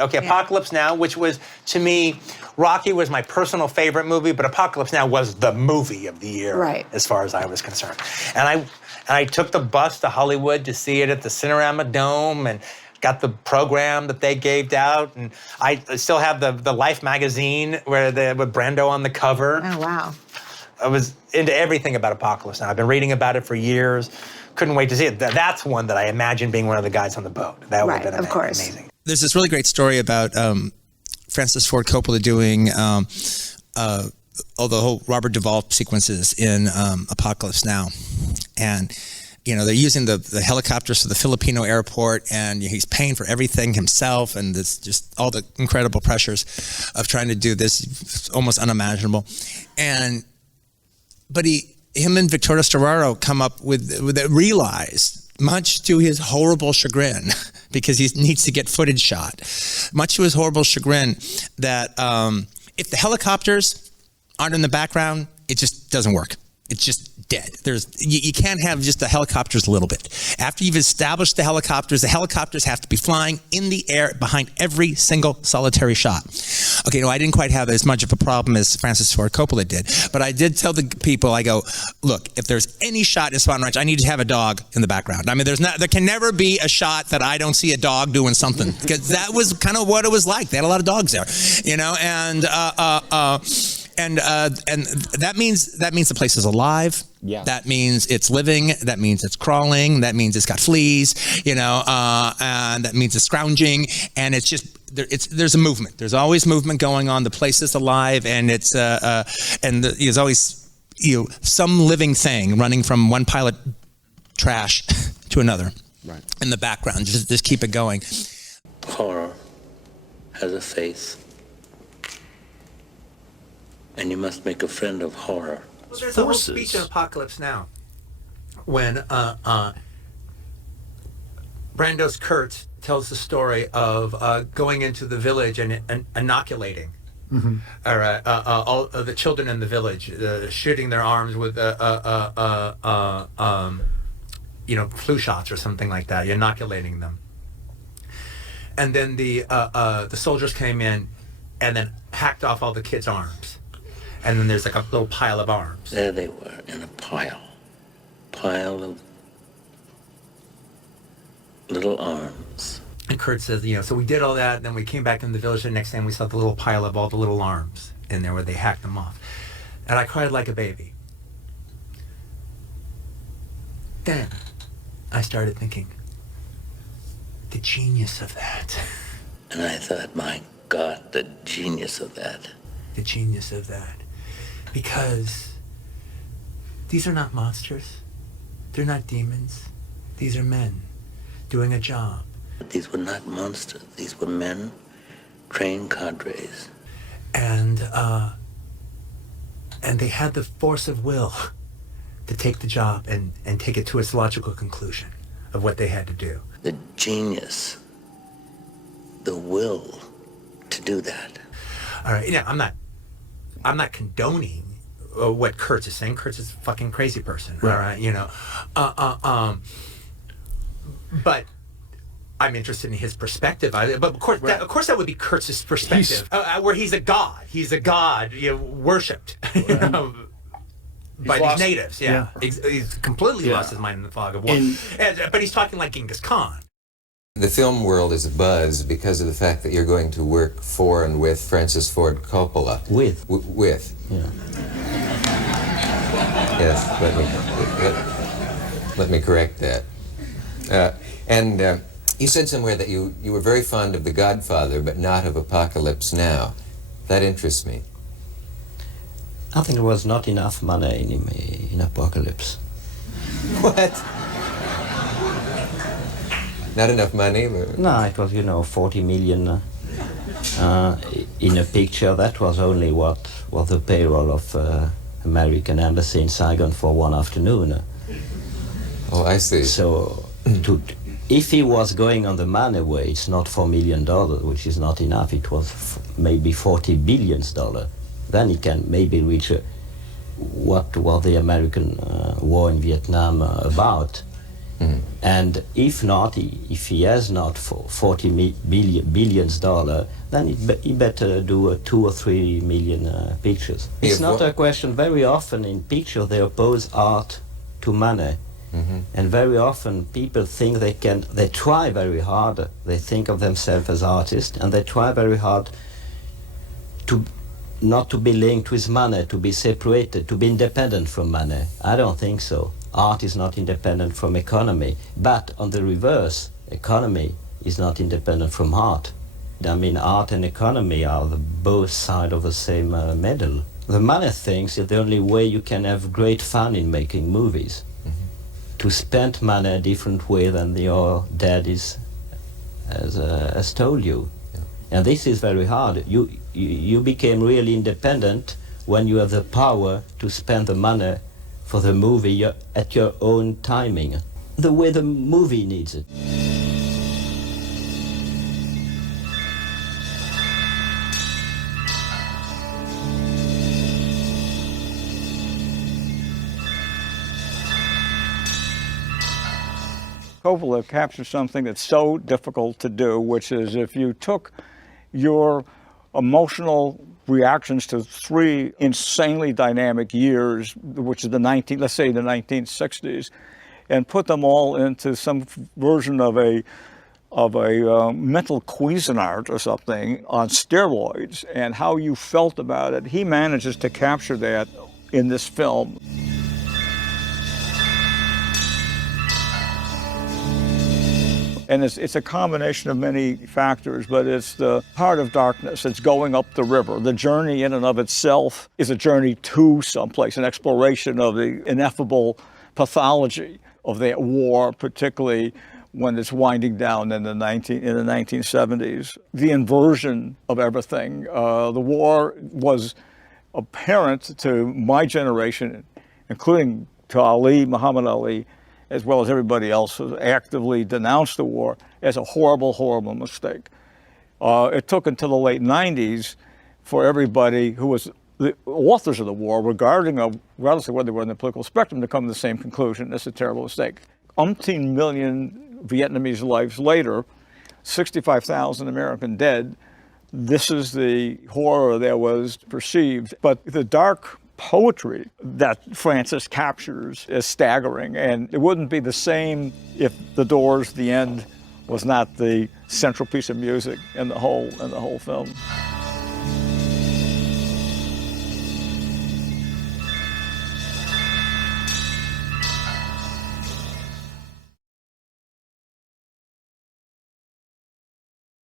Okay, Apocalypse Now, which was, to me, Rocky was my personal favorite movie, but Apocalypse Now was the movie of the year, as far as I was concerned. And I took the bus to Hollywood to see it at the Cinerama Dome, and got the program that they gave out, and I still have the Life magazine with Brando on the cover. Oh, wow. I was into everything about Apocalypse Now. I've been reading about it for years. Couldn't wait to see it. That's one that I imagine being one of the guys on the boat. That would have been amazing. There's this really great story about Francis Ford Coppola doing all the whole Robert Duvall sequences in Apocalypse Now. And they're using the helicopters to the Filipino airport, and he's paying for everything himself, and there's just all the incredible pressures of trying to do this. It's almost unimaginable. But him and Victoria Storaro come up with realized, much to his horrible chagrin, because he needs to get footage shot, much to his horrible chagrin, that if the helicopters aren't in the background, it just doesn't work. It's just dead. You can't have just the helicopters a little bit. After you've established the helicopters have to be flying in the air behind every single solitary shot. Okay, no, I didn't quite have as much of a problem as Francis Ford Coppola did, but I did tell the people, I go, look, if there's any shot in Swan Ranch, I need to have a dog in the background. I mean, there can never be a shot that I don't see a dog doing something, because that was kind of what it was like. They had a lot of dogs there, and that means the place is alive. Yeah. That means it's living. That means it's crawling. That means it's got fleas. And that means it's scrounging. And it's just there's a movement. There's always movement going on. The place is alive, and there's always some living thing running from one pile of trash to another. Right. In the background. Just keep it going. Horror has a face. And you must make a friend of horror. Well, there's a whole speech in Apocalypse Now when Brando's Kurtz tells the story of going into the village and inoculating all the children in the village, shooting their arms with flu shots or something like that, inoculating them. And then the soldiers came in and then hacked off all the kids' arms. And then there's like a little pile of arms. There they were, in a pile of little arms. And Kurt says, so we did all that, and then we came back in the village the next day, and we saw the little pile of all the little arms in there where they hacked them off. And I cried like a baby. Then I started thinking, the genius of that. And I thought, my God, the genius of that. The genius of that. Because these are not monsters. They're not demons. These are men doing a job. But these were not monsters. These were men, trained cadres. And they had the force of will to take the job and take it to its logical conclusion of what they had to do. The genius, the will to do that. All right, I'm not condoning what Kurtz is saying. Kurtz is a fucking crazy person, right. All right, but I'm interested in his perspective. But of course, of course, that would be Kurtz's perspective, where he's a god. He's a god, worshipped by these natives. Yeah. He's completely lost his mind in the fog of war. But he's talking like Genghis Khan. The film world is abuzz because of the fact that you're going to work for and with Francis Ford Coppola. With? With. Yeah. Yes, let me correct that. You said somewhere that you were very fond of The Godfather, but not of Apocalypse Now. That interests me. I think there was not enough money in Apocalypse. What? Not enough money? No, it was, 40 million in a picture. That was only what was the payroll of American Embassy in Saigon for one afternoon. Oh, I see. So, if he was going on the money way, it's not $4 million, which is not enough. It was maybe $40 billion. Then he can maybe reach what was the American war in Vietnam about. And if not, if he has not for billions dollar, then he better do 2 or 3 million pictures. It's not a question. Very often in picture they oppose art to money. And very often people think they try very hard, they think of themselves as artists, and they try very hard to not to be linked with money, to be separated, to be independent from money. I don't think so. Art is not independent from economy, but on the reverse, economy is not independent from art. I mean, art and economy are the both sides of the same medal. The money thing is the only way you can have great fun in making movies. To spend money a different way than your dad has told you. And this is very hard. You became really independent when you have the power to spend the money for the movie at your own timing, the way the movie needs it. Coppola captured something that's so difficult to do, which is if you took your emotional reactions to 3 insanely dynamic years, which is let's say the 1960s, and put them all into some version of a mental Cuisinart or something on steroids, and how you felt about it, he manages to capture that in this film. And it's a combination of many factors, but it's the heart of darkness. It's going up the river. The journey in and of itself is a journey to someplace, an exploration of the ineffable pathology of that war, particularly when it's winding down in the 1970s. The inversion of everything. The war was apparent to my generation, including to Ali, Muhammad Ali, as well as everybody else who actively denounced the war, as a horrible, horrible mistake. It took until the late 90s for everybody who was the authors of the war, regardless of whether they were in the political spectrum, to come to the same conclusion: it's a terrible mistake. Umpteen million Vietnamese lives later, 65,000 American dead, this is the horror that was perceived. But the dark poetry that Francis captures is staggering, and it wouldn't be the same if The Doors' The End was not the central piece of music in the whole film.